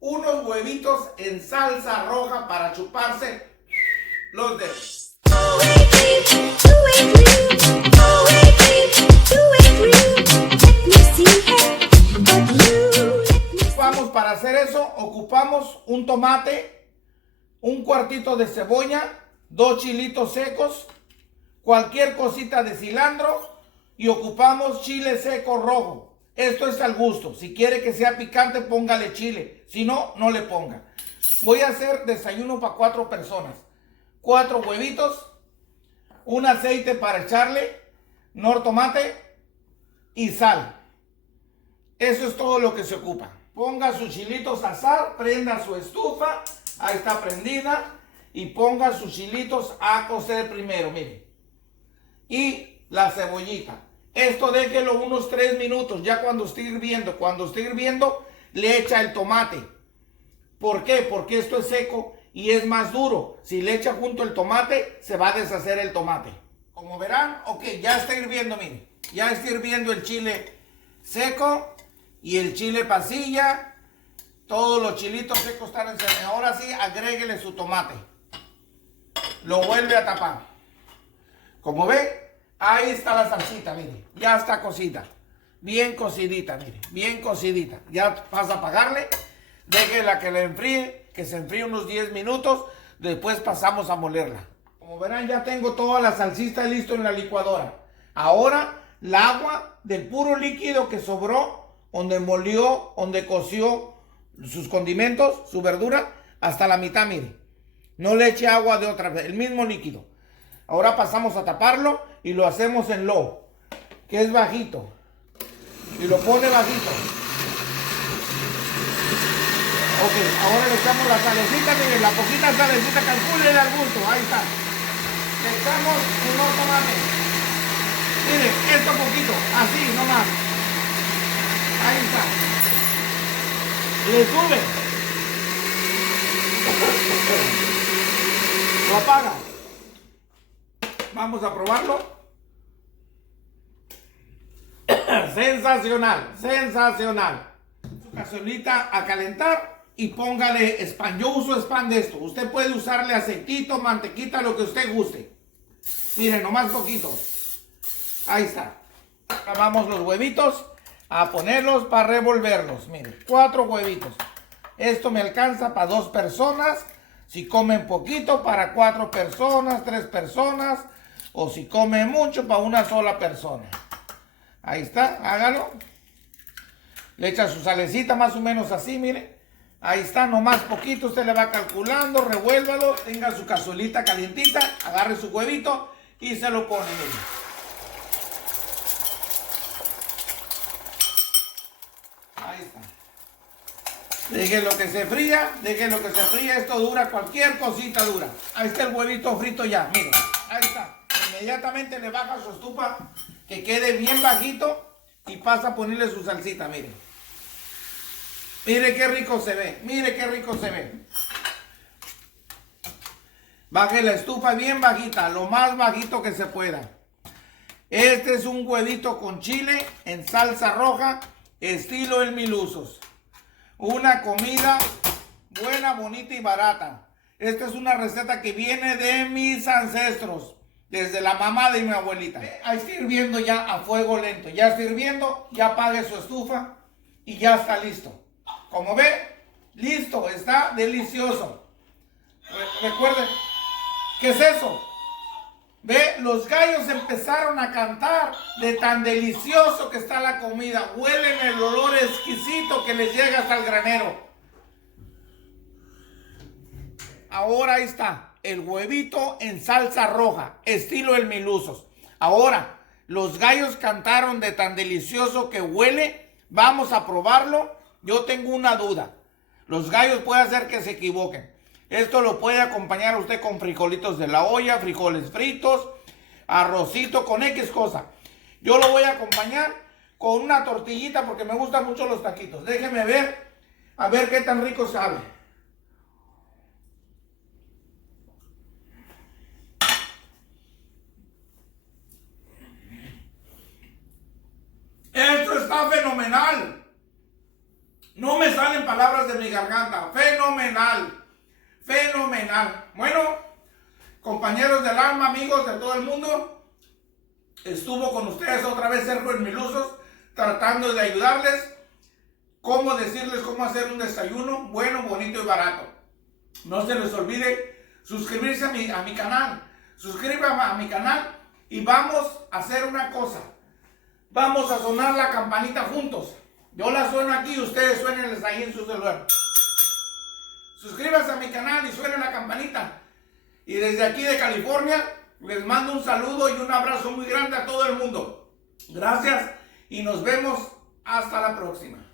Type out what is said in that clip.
unos huevitos en salsa roja para chuparse los dedos. Vamos, para hacer eso ocupamos un tomate, un cuartito de cebolla, 2 chilitos secos, cualquier cosita de cilantro y ocupamos chile seco rojo. Esto es al gusto. Si quiere que sea picante, póngale chile. Si no, no le ponga. Voy a hacer desayuno para 4 personas. 4 huevitos, un aceite para echarle, nor tomate y sal. Eso es todo lo que se ocupa. Ponga sus chilitos a asar, prenda su estufa, ahí está prendida, y ponga sus chilitos a cocer primero, mire. Y la cebollita. Esto déjelo unos 3 minutos, ya cuando esté hirviendo, le echa el tomate. ¿Por qué? Porque esto es seco y es más duro. Si le echa junto el tomate, se va a deshacer el tomate. Como verán, ok, ya está hirviendo, mire. Ya está hirviendo el chile seco y el chile pasilla. Todos los chilitos secos están encendidos. Ahora sí, agréguele su tomate. Lo vuelve a tapar. Como ve, ahí está la salsita, mire. Ya está cocida. Bien cocidita, mire. Bien cocidita. Ya pasa a apagarle. Déjela que la enfríe, que se enfríe unos 10 minutos. Después pasamos a molerla. Como verán, ya tengo toda la salsita listo en la licuadora. Ahora, el agua del puro líquido que sobró, donde molió, donde coció sus condimentos, su verdura, hasta la mitad, mire. No le eche agua de otra vez, el mismo líquido. Ahora pasamos a taparlo y lo hacemos en low, que es bajito. Y lo pone bajito. Ok, ahora le echamos la salecita, miren, la poquita salecita, calcúlenle al gusto, ahí está. Le echamos un tomate. Miren, esto poquito, así nomás. Ahí está. Le sube. Lo apaga. Vamos a probarlo. Sensacional, sensacional. Su cazuelita a calentar y póngale spam. Yo uso spam de esto. Usted puede usarle aceitito, mantequita, lo que usted guste. Miren, nomás poquito. Ahí está. Ahora vamos los huevitos a ponerlos para revolverlos. Miren, 4 huevitos. Esto me alcanza para 2 personas. Si comen poquito, para 4 personas, 3 personas. O si comen mucho, para una sola persona. Ahí está, hágalo. Le echa su salecita más o menos así, mire. Ahí está, nomás poquito. Usted le va calculando, revuélvalo. Tenga su cazuelita calientita. Agarre su huevito y se lo pone, mire. Ahí está. Déjenlo que se fría, déjenlo que se fría. Esto dura, cualquier cosita dura. Ahí está el huevito frito ya, miren. Ahí está. Inmediatamente le baja su estufa, que quede bien bajito, y pasa a ponerle su salsita, miren. Mire qué rico se ve, mire qué rico se ve. Baje la estufa bien bajita, lo más bajito que se pueda. Este es un huevito con chile en salsa roja, estilo El Milusos. Una comida buena, bonita y barata. Esta es una receta que viene de mis ancestros, desde la mamá de mi abuelita. Ahí está hirviendo ya a fuego lento. Ya está hirviendo, ya apague su estufa y ya está listo. Como ve, listo, está delicioso. Recuerden, ¿qué es eso? Ve, los gallos empezaron a cantar de tan delicioso que está la comida. Huelen el olor exquisito que les llega hasta el granero. Ahora ahí está, el huevito en salsa roja, estilo El Milusos. Ahora, los gallos cantaron de tan delicioso que huele. Vamos a probarlo. Yo tengo una duda. Los gallos puede ser que se equivoquen. Esto lo puede acompañar usted con frijolitos de la olla, frijoles fritos, arrocito, con X cosa. Yo lo voy a acompañar con una tortillita porque me gustan mucho los taquitos. Déjeme ver, a ver qué tan rico sabe. Esto está fenomenal. No me salen palabras de mi garganta. Fenomenal. Fenomenal. Bueno, compañeros del alma, amigos de todo el mundo, estuvo con ustedes otra vez Sergio Milusos, tratando de ayudarles, cómo decirles cómo hacer un desayuno bueno, bonito y barato. No se les olvide suscribirse a mi canal. Suscríbanse a mi canal y vamos a hacer una cosa. Vamos a sonar la campanita juntos. Yo la sueno aquí y ustedes suénenles ahí en su celular. Suscríbanse a mi canal y suenen la campanita. Y desde aquí de California les mando un saludo y un abrazo muy grande a todo el mundo. Gracias y nos vemos hasta la próxima.